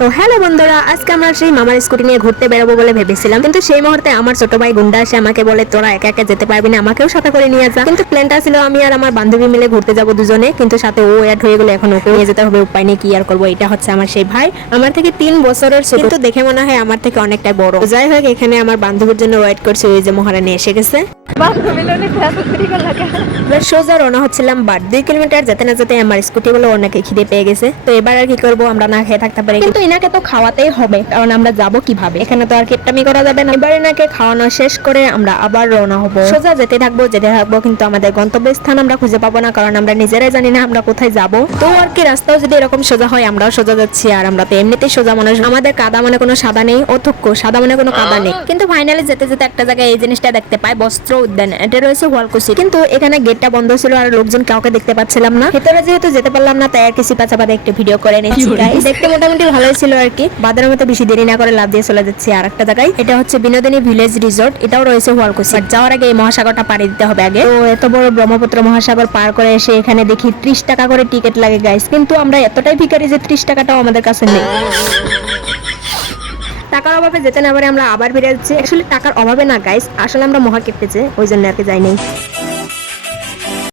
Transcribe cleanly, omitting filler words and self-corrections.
তো হ্যালো বন্ধুরা, আজকে আমরা সেই মামার স্কুটি নিয়ে ঘুরতে বেরোবো বলে ভেবেছিলাম, কিন্তু সেই মুহূর্তে আমার ছোট ভাই গুন্ডা এসে আমাকে বলে তোরা একা একা যেতে পারবি না, আমাকেও সাথে করে নিয়ে যা। কিন্তু প্ল্যানটা ছিল আমি আর আমার বান্ধবী মিলে ঘুরতে যাব দুজনে, কিন্তু সাথে ও অ্যাড হয়ে গেল, এখন ওকে নিয়ে যেতে হবে, উপায় নেই, কি আর করবো। এটা হচ্ছে আমার সেই ভাই, আমার থেকে 3 বছরের ছোট, কিন্তু দেখে মনে হয় আমার থেকে অনেকটা বড়। যাই হোক, এখানে আমার বান্ধবীর জন্য ওয়েট করছে, ওই যে মহারানী এসে গেছে। সোজা রওনা হচ্ছিলাম, বাট 2 কিলোমিটার যেতে না যেতে আমার স্কুটি গুলো অনেকে খিদে পেয়ে গেছে। তো এবার আর কি করবো, আমরা না খেয়ে থাকতে পারি, কিন্তু এনাকে তো খাওয়াতেই হবে, কারণ আমরা যাব কিভাবে, এখানে তো আর কিপটামি করা যাবে না। এবার এনাকে খাওয়ানো শেষ করে আমরা আবার রওনা হব। সোজা যেতে থাকবো, কিন্তু আমাদের গন্তব্যস্থান আমরা খুঁজে পাবো না, কারণ আমরা নিজেরাই জানি না আমরা কোথায় যাব। তো আর কি, রাস্তাও যদি এরকম সোজা হয়, আমরাও সোজা যাচ্ছি, আর আমরা তো এমনিতেই সোজা মানুষ, আমাদের কাদা মনে কোনো সাদা নেই, অথক্য সাদা মনে কোনো কাদা নেই। কিন্তু ফাইনালি যেতে যেতে একটা জায়গায় এই জিনিসটা দেখতে পাই, বস্ত্র উদ্যান, এটা রয়েছে ওয়ালকুসি, কিন্তু এখানে গেটটা বন্ধ ছিল আর লোকজন কাউকে দেখতে পাচ্ছিলাম না। ভিতরে যেহেতু যেতে পারলাম না, তাই আর কি চিপাচাপাতে একটা ভিডিও করে নিয়েছি। দেখতে মোটামুটি ভালোই ছিল আর কি। বাদের মতো বেশি দেরি না করে লাভ দিয়ে চলে যাচ্ছি আর একটা জায়গায়, এটা হচ্ছে বিনোদিনী ভিলেজ রিসোর্ট, এটাও রয়েছে ওয়ালকুসি। যাওয়ার আগে এই মহাসাগরটা পাড়ি দিতে হবে আগে। তো এত বড় ব্রহ্মপুত্র মহাসাগর পার করে এসে এখানে দেখি 30 টাকা করে টিকিট লাগে গাইস, কিন্তু আমরা এতটাই ভিখারি যে 30 টাকাটাও আমাদের কাছে নেই। টাকার অভাবে যেতে না পারে আমরা আবার ফিরে যাচ্ছি। আসলে টাকার অভাবে না গাইস, আসলে আমরা মহা কেটেছে, ওই জন্য আর কি যাই নাই।